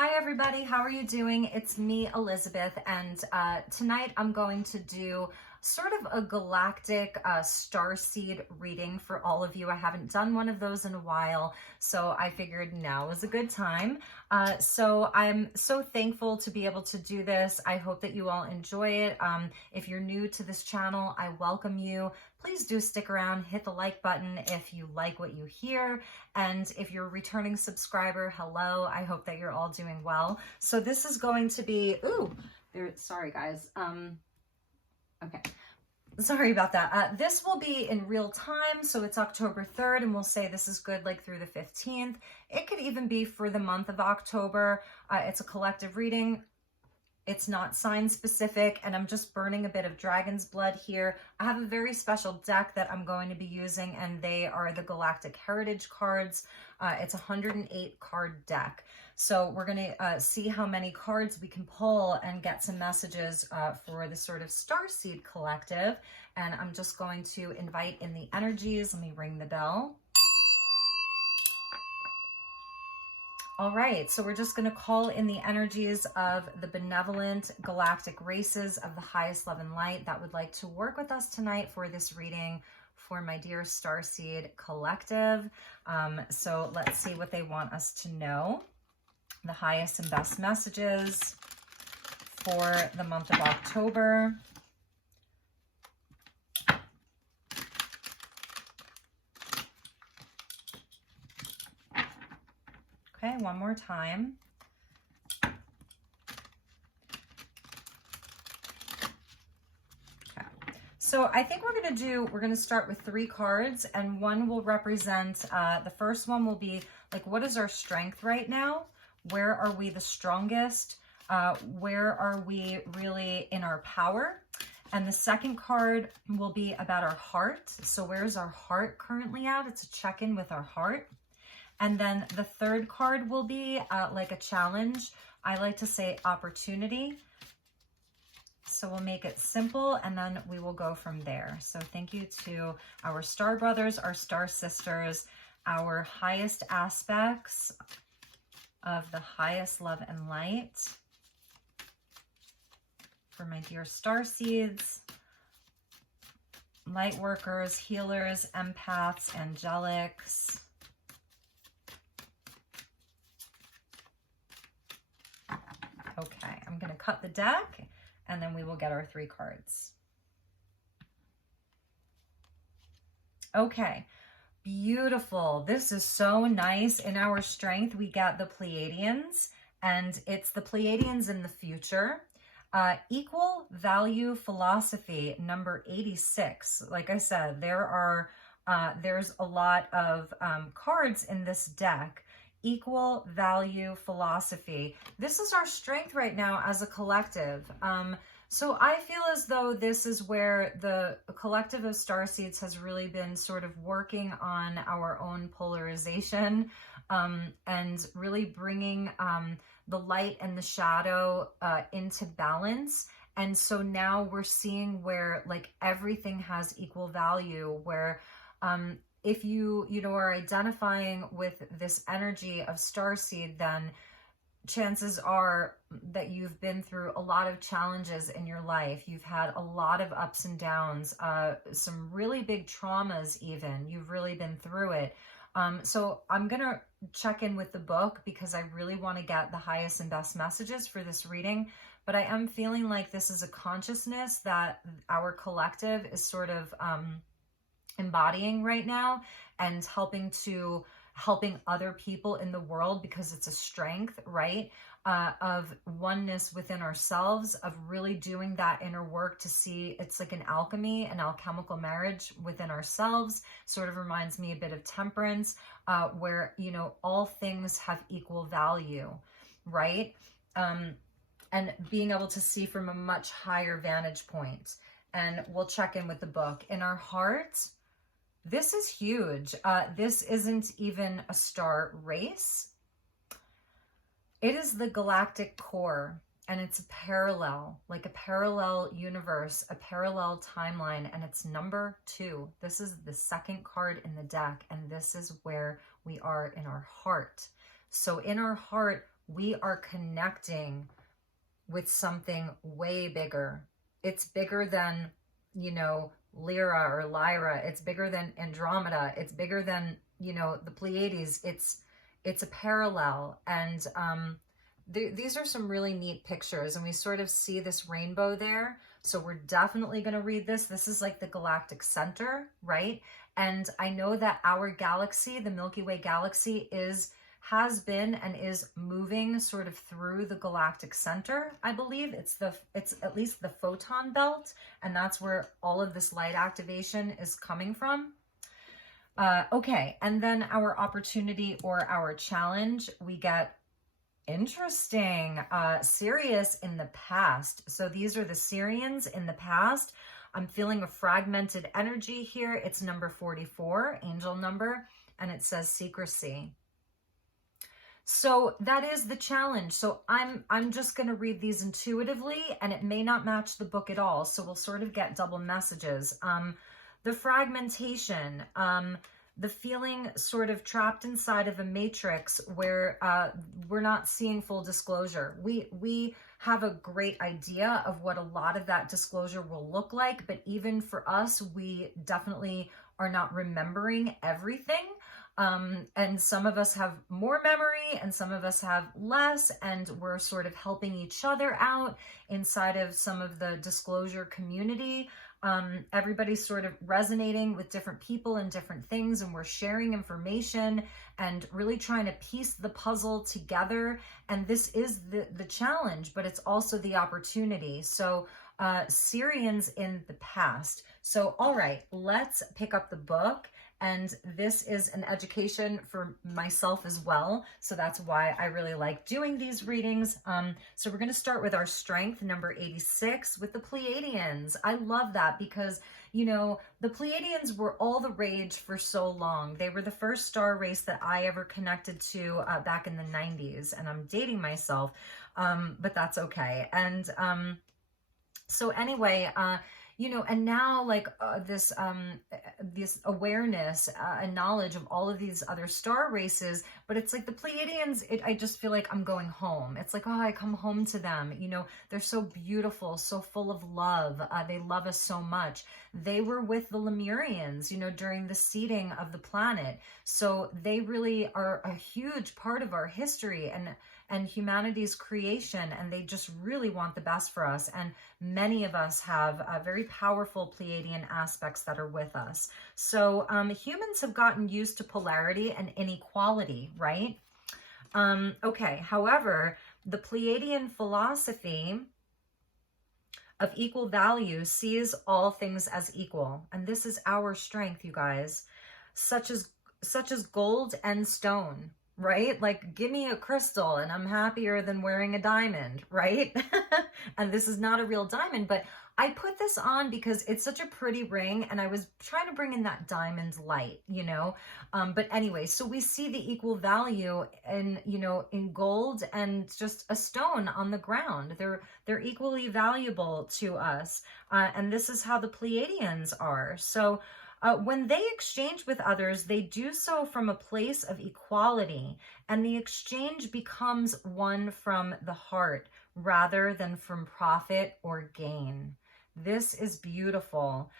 Hi everybody, how are you doing? It's me, Elizabeth, and tonight I'm going to do sort of a galactic starseed reading for all of you. I haven't done one of those in a while, so I figured now is a good time. So I'm so thankful to be able to do this. I hope that you all enjoy it. If you're new to this channel, I welcome you. Please do stick around, hit the like button if you like what you hear. And if you're a returning subscriber, hello, I hope that you're all doing well. So this is going to be, sorry guys. Okay, sorry about that. This will be in real time, so it's October 3rd, and we'll say this is good like through the 15th. It could even be for the month of October. It's a collective reading. It's not sign specific, and I'm just burning a bit of dragon's blood here. I have a very special deck that I'm going to be using, and they are the Galactic Heritage Cards. It's a 108 card deck. So we're going to see how many cards we can pull and get some messages for the sort of Starseed collective. And I'm just going to invite in the energies. Let me ring the bell. All right, so we're just going to call in the energies of the benevolent galactic races of the highest love and light that would like to work with us tonight for this reading for my dear Starseed collective. So let's see what they want us to know. The highest and best messages for the month of October. Okay, one more time. Okay. So I think we're going to start with 3 cards, and one will represent, the first one will be like, what is our strength right now? Where are we the strongest? Where are we really in our power? And the second card will be about our heart. So where's our heart currently at? It's a check-in with our heart. And then the third card will be like a challenge. I like to say opportunity. So we'll make it simple, and then we will go from there. So thank you to our star brothers, our star sisters, our highest aspects of the highest love and light. For my dear Starseeds, light workers, healers, empaths, angelics. Okay, I'm going to cut the deck, and then we will get our 3 cards. Okay, beautiful. This is so nice. In our strength, we got the Pleiadeans, and it's the Pleiadeans in the future. Equal value philosophy, number 86. Like I said, there's a lot of cards in this deck. Equal value philosophy. This is our strength right now as a collective. So I feel as though this is where the collective of Starseeds has really been sort of working on our own polarization, and really bringing the light and the shadow into balance. And so now we're seeing where like everything has equal value, where if you are identifying with this energy of Starseed, then chances are that you've been through a lot of challenges in your life. You've had a lot of ups and downs, some really big traumas even. You've really been through it. So I'm going to check in with the book because I really want to get the highest and best messages for this reading. But I am feeling like this is a consciousness that our collective is sort of embodying right now, and helping other people in the world, because it's a strength, right? Of oneness within ourselves, of really doing that inner work to see it's like an alchemy, an alchemical marriage within ourselves. Sort of reminds me a bit of temperance, where, all things have equal value, right? And being able to see from a much higher vantage point. And we'll check in with the book. In our hearts, this is huge. This isn't even a star race. It is the galactic core, and it's a parallel, like a parallel universe, a parallel timeline, and it's number 2. This is the second card in the deck, and this is where we are in our heart. So in our heart, we are connecting with something way bigger. It's bigger than, you know, Lyra or Lyra. It's bigger than Andromeda. It's bigger than, you know, the Pleiades. It's a parallel. And these are some really neat pictures, and we sort of see this rainbow there. So we're definitely going to read this. This is like the galactic center, right? And I know that our galaxy, the Milky Way galaxy, has been and is moving sort of through the galactic center. I believe it's at least the photon belt, and that's where all of this light activation is coming from. Okay, and then our opportunity or our challenge, we get interesting, Sirius in the past. So these are the Sirians in the past. I'm feeling a fragmented energy here. It's number 44, angel number, and it says secrecy. So that is the challenge. So I'm just going to read these intuitively, and it may not match the book at all. So we'll sort of get double messages. The fragmentation, the feeling sort of trapped inside of a matrix where we're not seeing full disclosure. We have a great idea of what a lot of that disclosure will look like, but even for us, we definitely are not remembering everything. And some of us have more memory and some of us have less, and we're sort of helping each other out inside of some of the disclosure community. Everybody's sort of resonating with different people and different things, and we're sharing information and really trying to piece the puzzle together. And this is the challenge, but it's also the opportunity. So Sirians in the past. So, all right, let's pick up the book. And this is an education for myself as well. So that's why I really like doing these readings. So we're going to start with our strength, number 86, with the Pleiadeans. I love that because, you know, the Pleiadeans were all the rage for so long. They were the first star race that I ever connected to back in the 90s. And I'm dating myself, but that's okay. And so anyway, you know, and now like this awareness and knowledge of all of these other star races, but it's like the Pleiadians, I just feel like I'm going home. It's like, oh, I come home to them. You know, they're so beautiful, so full of love. They love us so much. They were with the Lemurians, you know, during the seeding of the planet. So they really are a huge part of our history and humanity's creation, and they just really want the best for us. And many of us have very powerful Pleiadian aspects that are with us. So humans have gotten used to polarity and inequality, right? Okay, however, the Pleiadian philosophy of equal value sees all things as equal. And this is our strength, you guys, such as gold and stone. Right? Like, give me a crystal and I'm happier than wearing a diamond, right? And this is not a real diamond, but I put this on because it's such a pretty ring, and I was trying to bring in that diamond light, you know? But anyway, so we see the equal value in, you know, in gold and just a stone on the ground. They're equally valuable to us. And this is how the Pleiadians are. So when they exchange with others, they do so from a place of equality, and the exchange becomes one from the heart rather than from profit or gain. This is beautiful.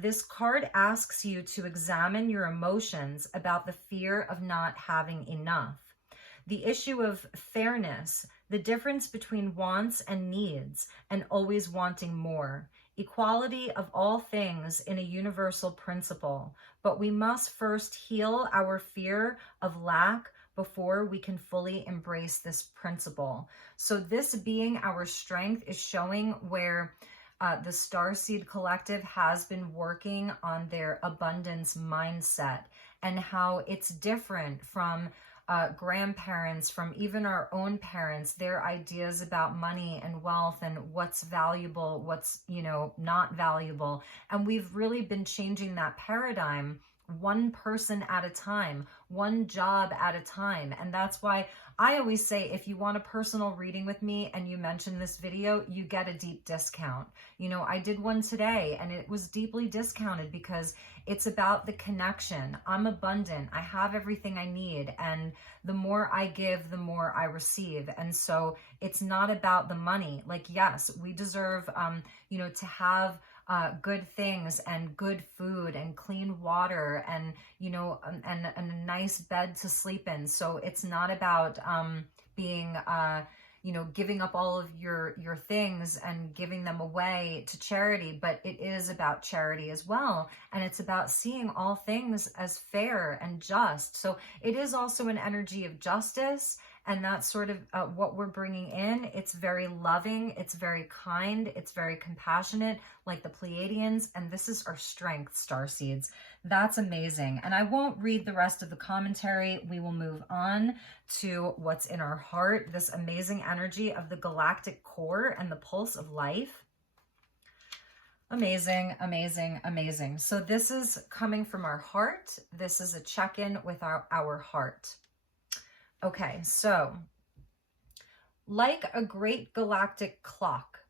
This card asks you to examine your emotions about the fear of not having enough, the issue of fairness, the difference between wants and needs, and always wanting more. Equality of all things in a universal principle, but we must first heal our fear of lack before we can fully embrace this principle. So this being our strength is showing where the Starseed Collective has been working on their abundance mindset and how it's different from grandparents, from even our own parents, their ideas about money and wealth and what's valuable, what's, you know, not valuable. And we've really been changing that paradigm one person at a time, one job at a time. And that's why I always say, if you want a personal reading with me and you mention this video, you get a deep discount. You know, I did one today and it was deeply discounted because it's about the connection. I'm abundant. I have everything I need. And the more I give, the more I receive. And so it's not about the money. Like, yes, we deserve, you know, to have good things and good food and clean water and, you know, and a nice bed to sleep in. So it's not about being, you know, giving up all of your things and giving them away to charity, but it is about charity as well. And it's about seeing all things as fair and just. So it is also an energy of justice. And that's sort of what we're bringing in. It's very loving. It's very kind. It's very compassionate, like the Pleiadeans. And this is our strength, Starseeds. That's amazing. And I won't read the rest of the commentary. We will move on to what's in our heart, this amazing energy of the galactic core and the pulse of life. Amazing, amazing, amazing. So this is coming from our heart. This is a check-in with our heart. Okay, so like a great galactic clock,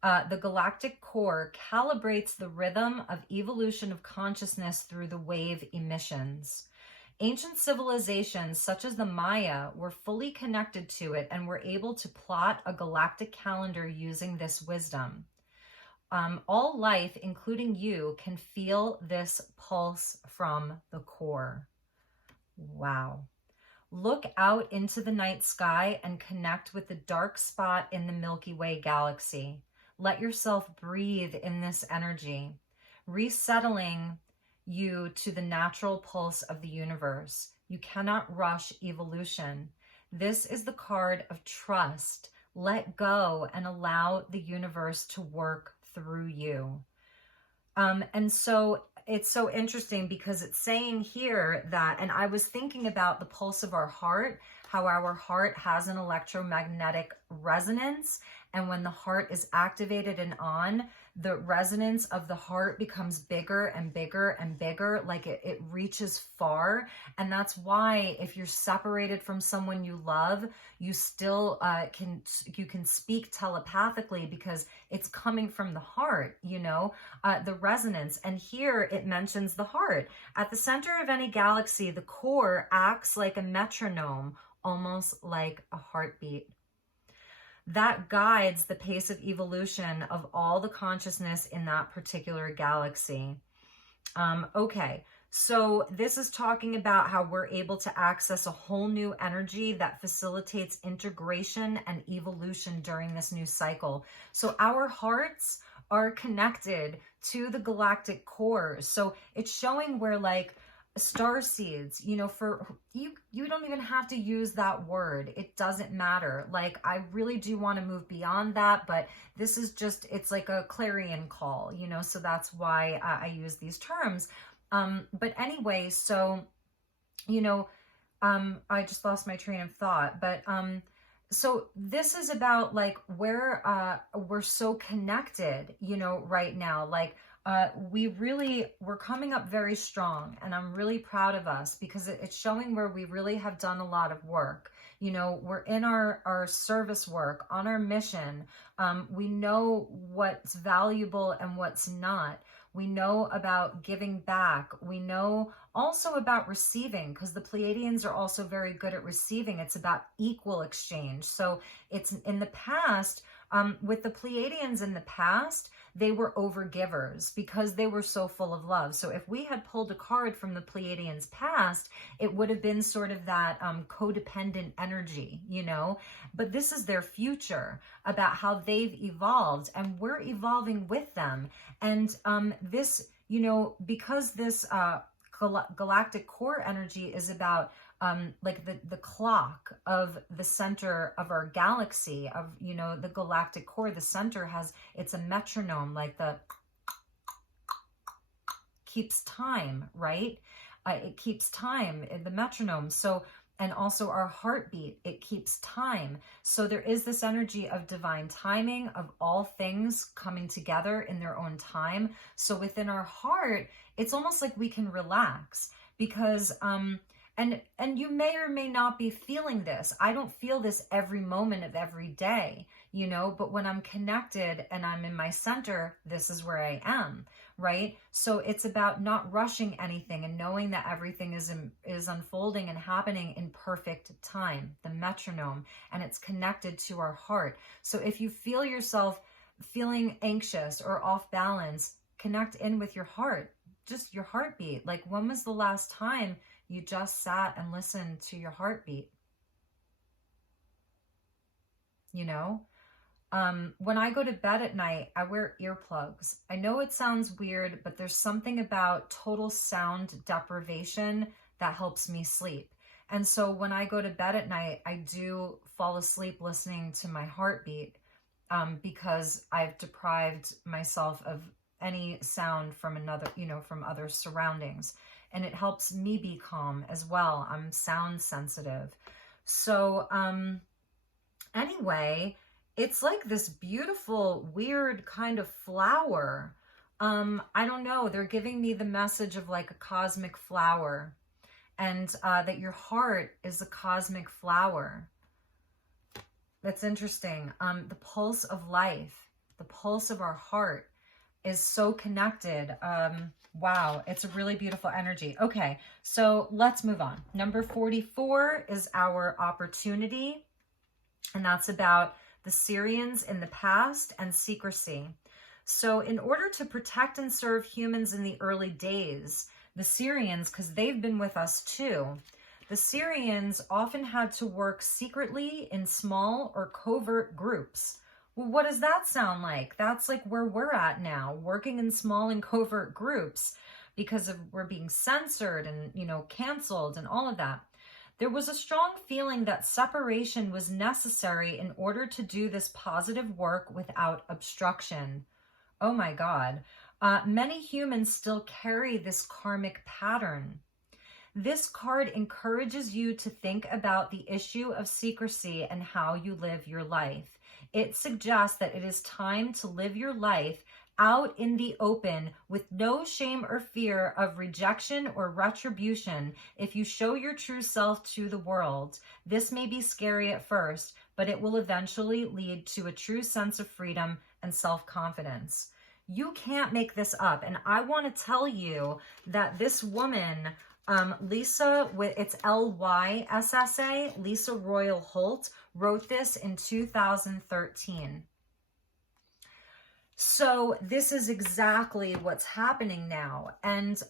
the galactic core calibrates the rhythm of evolution of consciousness through the wave emissions. Ancient civilizations such as the Maya were fully connected to it and were able to plot a galactic calendar using this wisdom. All life, including you, can feel this pulse from the core. Wow. Look out into the night sky and connect with the dark spot in the Milky Way galaxy. Let yourself breathe in this energy, resettling you to the natural pulse of the universe. You cannot rush evolution. This is the card of trust. Let go and allow the universe to work through you. And so it's so interesting because it's saying here that, and I was thinking about the pulse of our heart, how our heart has an electromagnetic resonance. And when the heart is activated and on, the resonance of the heart becomes bigger and bigger and bigger, like it reaches far. And that's why if you're separated from someone you love, you still can speak telepathically because it's coming from the heart, you know, the resonance. And here it mentions the heart. At the center of any galaxy, the core acts like a metronome, almost like a heartbeat. That guides the pace of evolution of all the consciousness in that particular galaxy. Okay, so this is talking about how we're able to access a whole new energy that facilitates integration and evolution during this new cycle. So our hearts are connected to the galactic core. So it's showing where, like, Starseeds, you know, for you don't even have to use that word. It doesn't matter. Like, I really do want to move beyond that, but this is just, it's like a clarion call, you know, so that's why I use these terms. But anyway, so, you know, I just lost my train of thought, but so this is about, like, where we're so connected, you know, right now. Like, we're coming up very strong, and I'm really proud of us because it's showing where we really have done a lot of work. You know, we're in our service work, on our mission. We know what's valuable and what's not. We know about giving back. We know also about receiving, because the Pleiadeans are also very good at receiving. It's about equal exchange. So it's in the past, with the Pleiadeans in the past, they were overgivers because they were so full of love. So if we had pulled a card from the Pleiadeans past, it would have been sort of that codependent energy, you know, but this is their future, about how they've evolved, and we're evolving with them. And this, you know, because this galactic core energy is about like the clock of the center of our galaxy, of, you know, the galactic core, the center it's a metronome, like the keeps time, right? It keeps time, the metronome. So and also our heartbeat. It keeps time. So there is this energy of divine timing, of all things coming together in their own time. So within our heart, it's almost like we can relax, because and you may or may not be feeling this. I don't feel this every moment of every day, you know, but when I'm connected and I'm in my center, this is where I am, right? So it's about not rushing anything and knowing that everything is unfolding and happening in perfect time, the metronome, and it's connected to our heart. So if you feel yourself feeling anxious or off balance, connect in with your heart, just your heartbeat. Like, when was the last time you just sat and listened to your heartbeat? You know, when I go to bed at night, I wear earplugs. I know it sounds weird, but there's something about total sound deprivation that helps me sleep. And so when I go to bed at night, I do fall asleep listening to my heartbeat, because I've deprived myself of any sound from another, you know, from other surroundings. And it helps me be calm as well. I'm sound sensitive. So anyway, it's like this beautiful, weird kind of flower. I don't know. They're giving me the message of like a cosmic flower, and that your heart is a cosmic flower. That's interesting. The pulse of life, the pulse of our heart is so connected. Wow, it's a really beautiful energy. Okay, so let's move on. Number 44 is our opportunity, and that's about the Sirians in the past and secrecy. So in order to protect and serve humans in the early days, the Sirians, because they've been with us too, the Sirians often had to work secretly in small or covert groups. Well, what does that sound like? That's like where we're at now, working in small and covert groups, because of we're being censored and, you know, canceled and all of that. There was a strong feeling that separation was necessary in order to do this positive work without obstruction. Oh my God. Many humans still carry this karmic pattern. This card encourages you to think about the issue of secrecy and how you live your life. It suggests that it is time to live your life out in the open with no shame or fear of rejection or retribution if you show your true self to the world. This may be scary at first, but it will eventually lead to a true sense of freedom and self-confidence. You can't make this up. And I want to tell you that this woman, Lyssa, it's Lyssa, Lyssa Royal-Holt, wrote this in 2013. So this is exactly what's happening now. And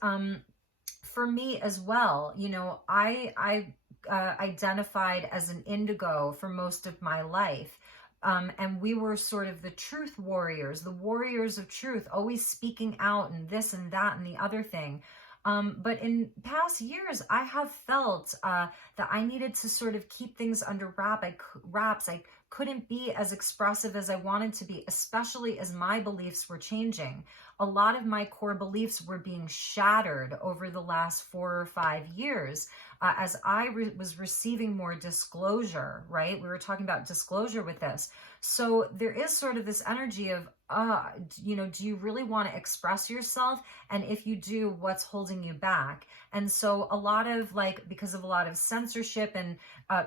for me as well, you know, I identified as an indigo for most of my life. And we were sort of the truth warriors, the warriors of truth, always speaking out and this and that and the other thing. But in past years, I have felt that I needed to sort of keep things under wraps. I couldn't be as expressive as I wanted to be, especially as my beliefs were changing. A lot of my core beliefs were being shattered over the last 4 or 5 years as I was receiving more disclosure, right? We were talking about disclosure with this. So there is sort of this energy of, you know, do you really want to express yourself? And if you do, what's holding you back? And so a lot of because of a lot of censorship and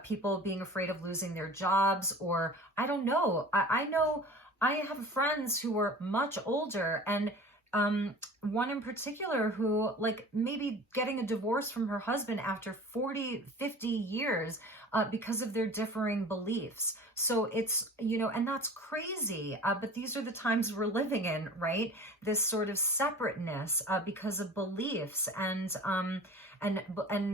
people being afraid of losing their jobs, or I don't know. I know I have friends who were much older, and one in particular who maybe getting a divorce from her husband after 40, 50 years because of their differing beliefs. So it's, you know, and that's crazy. But these are the times we're living in, right? This sort of separateness because of beliefs and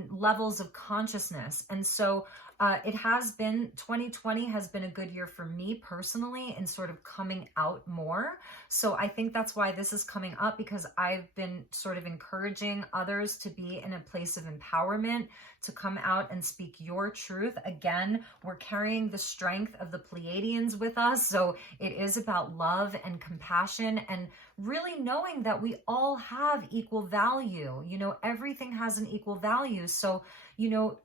levels of consciousness. And so It has been, 2020 has been a good year for me personally in sort of coming out more. So I think that's why this is coming up, because I've been sort of encouraging others to be in a place of empowerment, to come out and speak your truth. Again, we're carrying the strength of the Pleiadeans with us. So it is about love and compassion and really knowing that we all have equal value. You know, everything has an equal value. So, you know,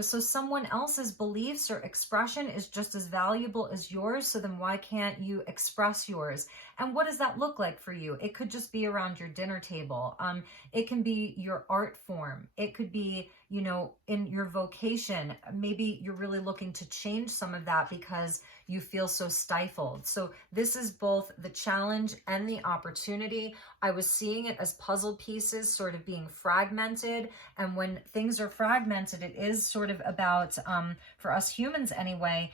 so someone else's beliefs or expression is just as valuable as yours. So then why can't you express yours? And what does that look like for you? It could just be around your dinner table. It can be your art form. It could be, you know, in your vocation. Maybe you're really looking to change some of that because you feel so stifled. So this is both the challenge and the opportunity. I was seeing it as puzzle pieces sort of being fragmented. And when things are fragmented, it is sort of about, for us humans anyway,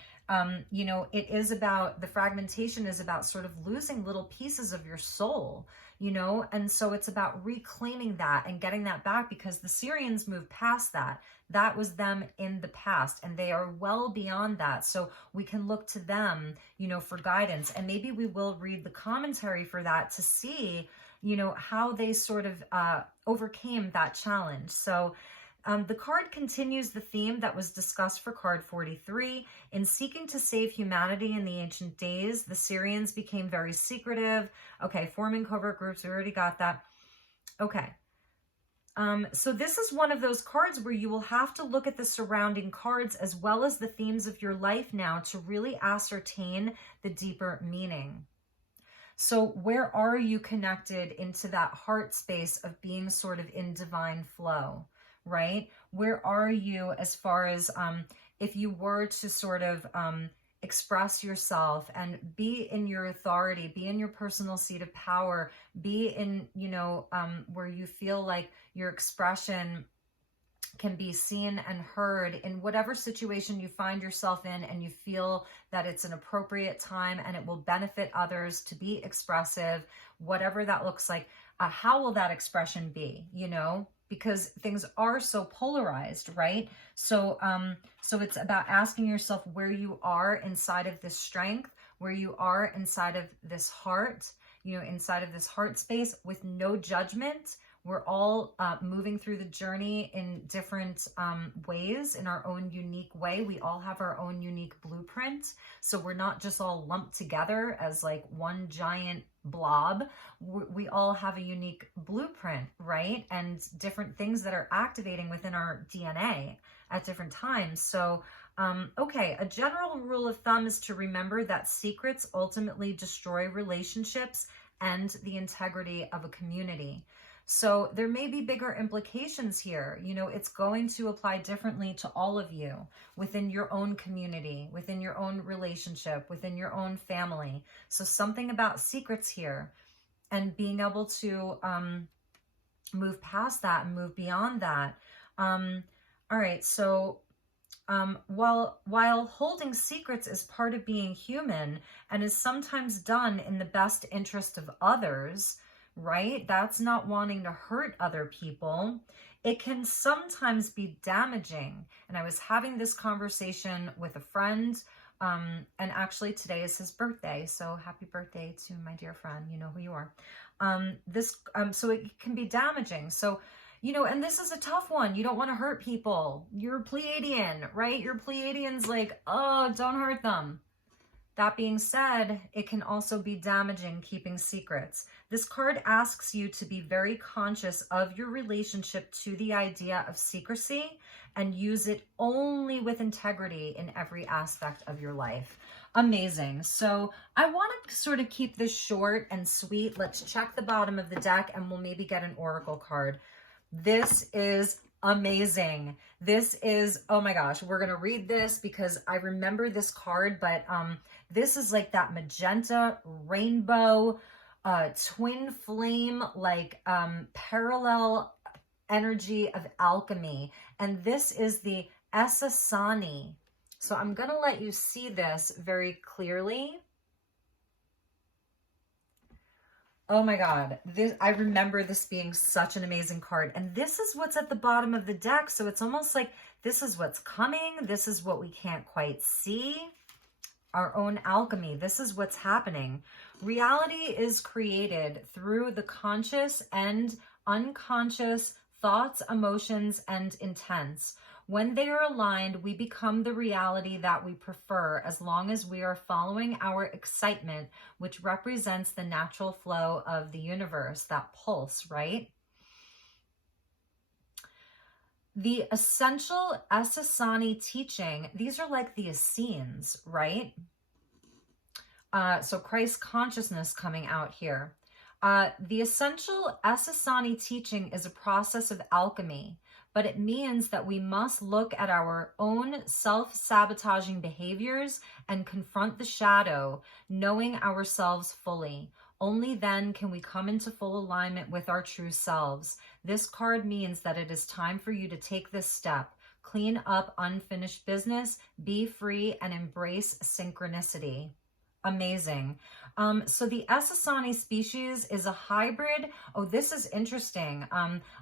you know, it is about, the fragmentation is about sort of losing little pieces of your soul, you know, and so it's about reclaiming that and getting that back, because the Sirians moved past that. That was them in the past, and they are well beyond that. So we can look to them, you know, for guidance, and maybe we will read the commentary for that to see, you know, how they sort of overcame that challenge. So the card continues the theme that was discussed for card 43. In seeking to save humanity in the ancient days, the Sirians became very secretive. Okay, forming covert groups, we already got that. Okay. So this is one of those cards where you will have to look at the surrounding cards as well as the themes of your life now to really ascertain the deeper meaning. So where are you connected into that heart space of being sort of in divine flow? Right? Where are you as far as if you were to sort of express yourself and be in your authority, be in your personal seat of power, be in, you know, where you feel like your expression can be seen and heard in whatever situation you find yourself in, and you feel that it's an appropriate time and it will benefit others to be expressive, whatever that looks like. How will that expression be, you know? Because things are so polarized, right? So, so it's about asking yourself where you are inside of this strength, where you are inside of this heart, you know, inside of this heart space with no judgment. We're all moving through the journey in different ways, in our own unique way. We all have our own unique blueprint. So we're not just all lumped together as like one giant blob. We all have a unique blueprint, right? And different things that are activating within our DNA at different times. So, okay, a general rule of thumb is to remember that secrets ultimately destroy relationships and the integrity of a community. So there may be bigger implications here. You know, it's going to apply differently to all of you within your own community, within your own relationship, within your own family. So something about secrets here and being able to move past that and move beyond that. All right, so while holding secrets is part of being human and is sometimes done in the best interest of others, right? That's not wanting to hurt other people. It can sometimes be damaging. And I was having this conversation with a friend, and actually today is his birthday. So happy birthday to my dear friend. You know who you are. So it can be damaging. So, you know, and this is a tough one. You don't want to hurt people. You're a Pleiadian, right? Your Pleiadians like, oh, don't hurt them. That being said, it can also be damaging keeping secrets. This card asks you to be very conscious of your relationship to the idea of secrecy and use it only with integrity in every aspect of your life. Amazing. So I want to sort of keep this short and sweet. Let's check the bottom of the deck and we'll maybe get an oracle card. This is amazing. This is, oh my gosh, we're going to read this because I remember this card, but this is like that magenta rainbow, twin flame, like parallel energy of alchemy. And this is the Esasani. So I'm going to let you see this very clearly. Oh my God. I remember this being such an amazing card. And this is what's at the bottom of the deck. So it's almost like this is what's coming. This is what we can't quite see. Our own alchemy. This is what's happening. Reality is created through the conscious and unconscious thoughts, emotions, and intents. When they are aligned, we become the reality that we prefer, as long as we are following our excitement, which represents the natural flow of the universe, that pulse, right? The essential Essassani teaching, these are like the Essenes, right? So Christ consciousness coming out here. The essential Essassani teaching is a process of alchemy, but it means that we must look at our own self-sabotaging behaviors and confront the shadow, knowing ourselves fully. Only then can we come into full alignment with our true selves. This card means that it is time for you to take this step. Clean up unfinished business, be free, and embrace synchronicity. Amazing. So the Essassani species is a hybrid, oh, this is interesting,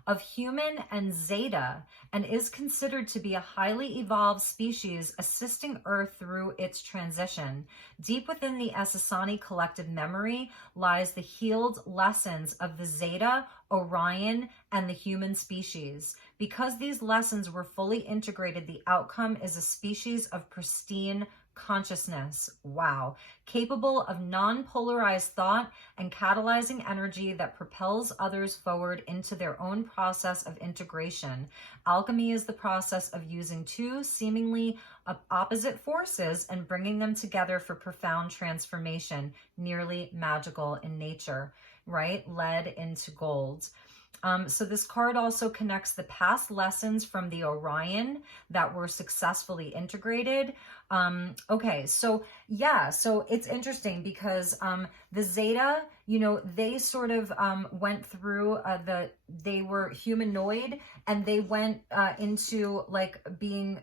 of human and Zeta, and is considered to be a highly evolved species assisting Earth through its transition. Deep within the Essassani collective memory lies the healed lessons of the Zeta, Orion, and the human species. Because these lessons were fully integrated, the outcome is a species of pristine consciousness. Wow. Capable of non-polarized thought and catalyzing energy that propels others forward into their own process of integration. Alchemy is the process of using two seemingly opposite forces and bringing them together for profound transformation, nearly magical in nature, right? Lead into gold. So this card also connects the past lessons from the Orion that were successfully integrated. Okay, so yeah, so it's interesting because the Zeta, you know, they sort of went through they were humanoid and they went into like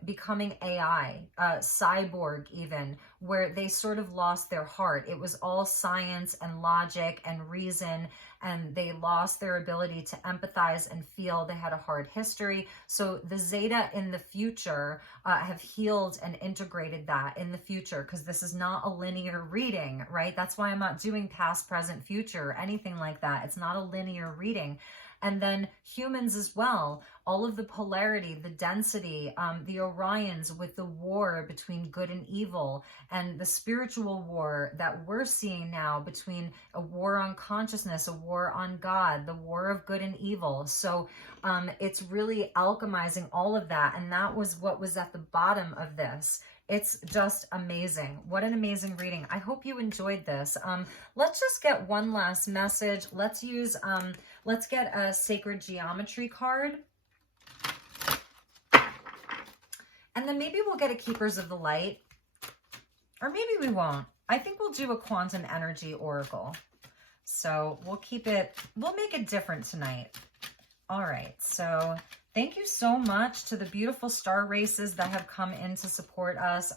becoming AI, cyborg even, where they sort of lost their heart. It was all science and logic and reason, and they lost their ability to empathize and feel. They had a hard history. So the Zeta in the future have healed and integrated that in the future, because this is not a linear reading, right? That's why I'm not doing past, present, future, anything like that. It's not a linear reading. And then humans as well, all of the polarity, the density, the Orions with the war between good and evil, and the spiritual war that we're seeing now between a war on consciousness, a war on God, the war of good and evil. So it's really alchemizing all of that. And that was what was at the bottom of this. It's just amazing. What an amazing reading. I hope you enjoyed this. Let's just get one last message. Let's get a sacred geometry card. And then maybe we'll get a Keepers of the Light. Or maybe we won't. I think we'll do a quantum energy oracle. So we'll make it different tonight. All right, so thank you so much to the beautiful star races that have come in to support us.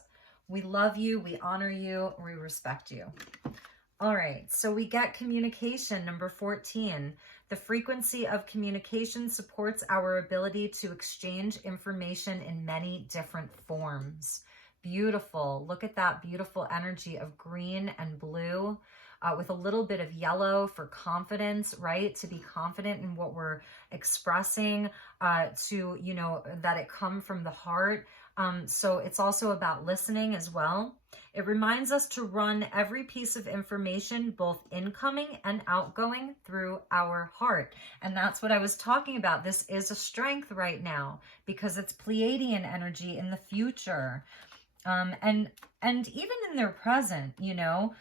We love you, we honor you, we respect you. All right, so we get communication, number 14. The frequency of communication supports our ability to exchange information in many different forms. Beautiful. Look at that beautiful energy of green and blue. With a little bit of yellow for confidence, right? To be confident in what we're expressing, to, you know, that it come from the heart. So it's also about listening as well. It reminds us to run every piece of information, both incoming and outgoing, through our heart. And that's what I was talking about. This is a strength right now because it's Pleiadian energy in the future. And even in their present, you know.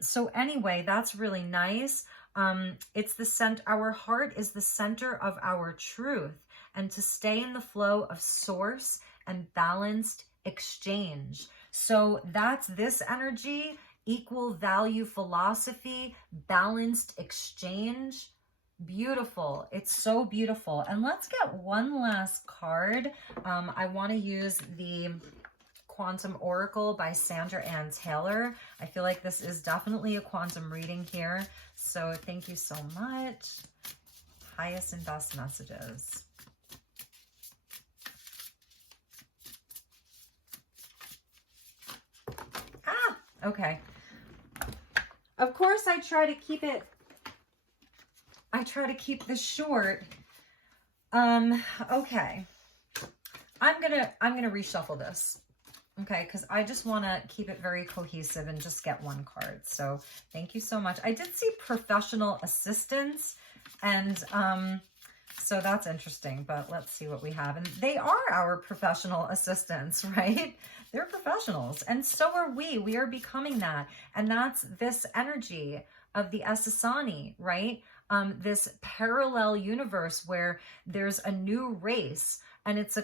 So anyway, that's really nice. It's our heart is the center of our truth, and to stay in the flow of source and balanced exchange. So that's this energy, equal value philosophy, balanced exchange. Beautiful. It's so beautiful. And let's get one last card. I want to use the Quantum Oracle by Sandra Ann Taylor. I feel like this is definitely a quantum reading here. So thank you so much. Highest and best messages. Okay. Of course, I try to keep this short. Okay. I'm gonna reshuffle this. Okay, because I just want to keep it very cohesive and just get one card. So thank you so much. I did see professional assistance, and so that's interesting, but let's see what we have. And they are our professional assistants, right? They're professionals, and so are we. We are becoming that. And that's this energy of the Essassani, right? This parallel universe where there's a new race, and it's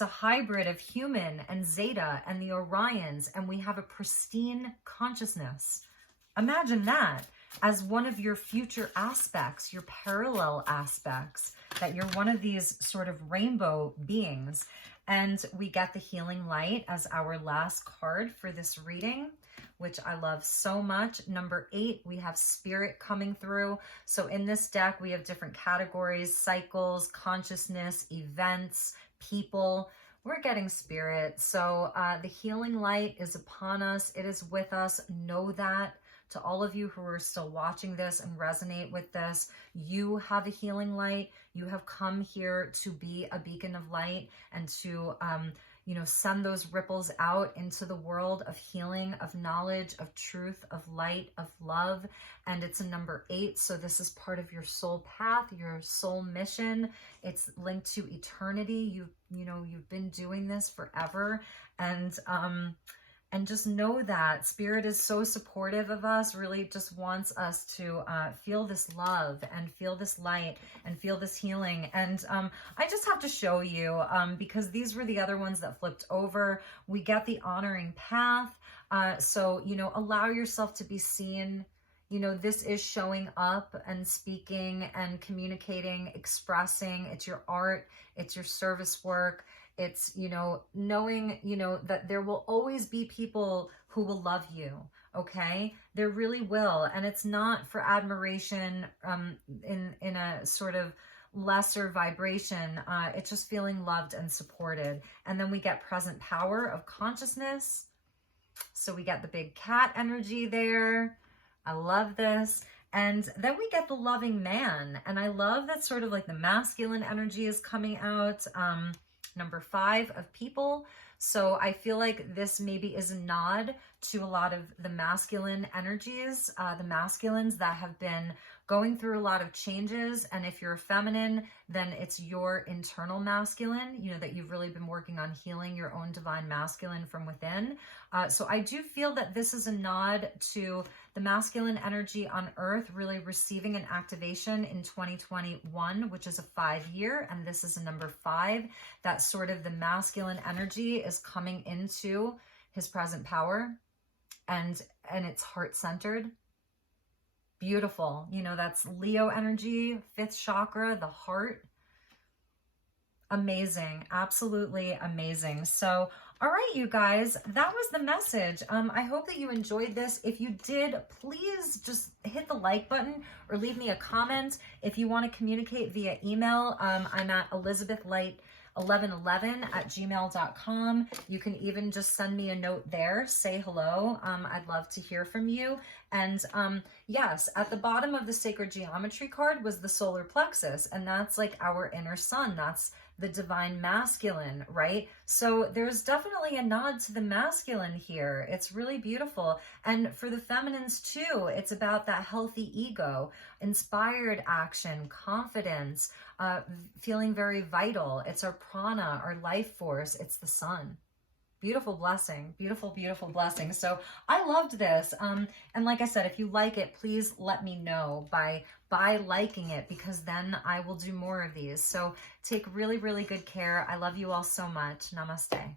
a hybrid of human and Zeta and the Orions, and we have a pristine consciousness. Imagine that as one of your future aspects, your parallel aspects, that you're one of these sort of rainbow beings. And we get the healing light as our last card for this reading, which I love so much. Number 8, we have spirit coming through. So in this deck, we have different categories: cycles, consciousness, events, people. We're getting spirit. So the healing light is upon us. It is with us. Know that. To all of you who are still watching this and resonate with this, you have a healing light. You have come here to be a beacon of light and to, send those ripples out into the world of healing, of knowledge, of truth, of light, of love. And it's a number 8. So this is part of your soul path, your soul mission. It's linked to eternity. You've been doing this forever. And just know that Spirit is so supportive of us, really just wants us to feel this love and feel this light and feel this healing. And I just have to show you, because these were the other ones that flipped over. We get the honoring path. So, allow yourself to be seen. This is showing up and speaking and communicating, expressing. It's your art. It's your service work. It's, knowing, that there will always be people who will love you, okay? There really will. And it's not for admiration in a sort of lesser vibration. It's just feeling loved and supported. And then we get present power of consciousness. So we get the big cat energy there. I love this. And then we get the loving man. And I love that sort of like the masculine energy is coming out. Number 5 of people. So I feel like this maybe is a nod to a lot of the masculine energies, the masculines that have been going through a lot of changes. And if you're feminine, then it's your internal masculine, that you've really been working on healing your own divine masculine from within. So I do feel that this is a nod to the masculine energy on Earth really receiving an activation in 2021, which is a 5-year, and this is a number 5. That sort of the masculine energy is coming into his present power, and it's heart-centered. Beautiful. That's Leo energy, 5th chakra, the heart. Amazing. Absolutely amazing. So, all right, you guys, that was the message. I hope that you enjoyed this. If you did, please just hit the like button or leave me a comment. If you want to communicate via email, I'm at elizabethlight1111@gmail.com. You can even just send me a note there. Say hello. I'd love to hear from you. And yes, at the bottom of the sacred geometry card was the solar plexus, and that's like our inner sun. That's the divine masculine, right? So there's definitely a nod to the masculine here. It's really beautiful. And for the feminines too, it's about that healthy ego, inspired action, confidence, feeling very vital. It's our prana, our life force. It's the sun. Beautiful blessing. Beautiful, beautiful blessing. So I loved this. And like I said, if you like it, please let me know by liking it, because then I will do more of these. So take really, really good care. I love you all so much. Namaste.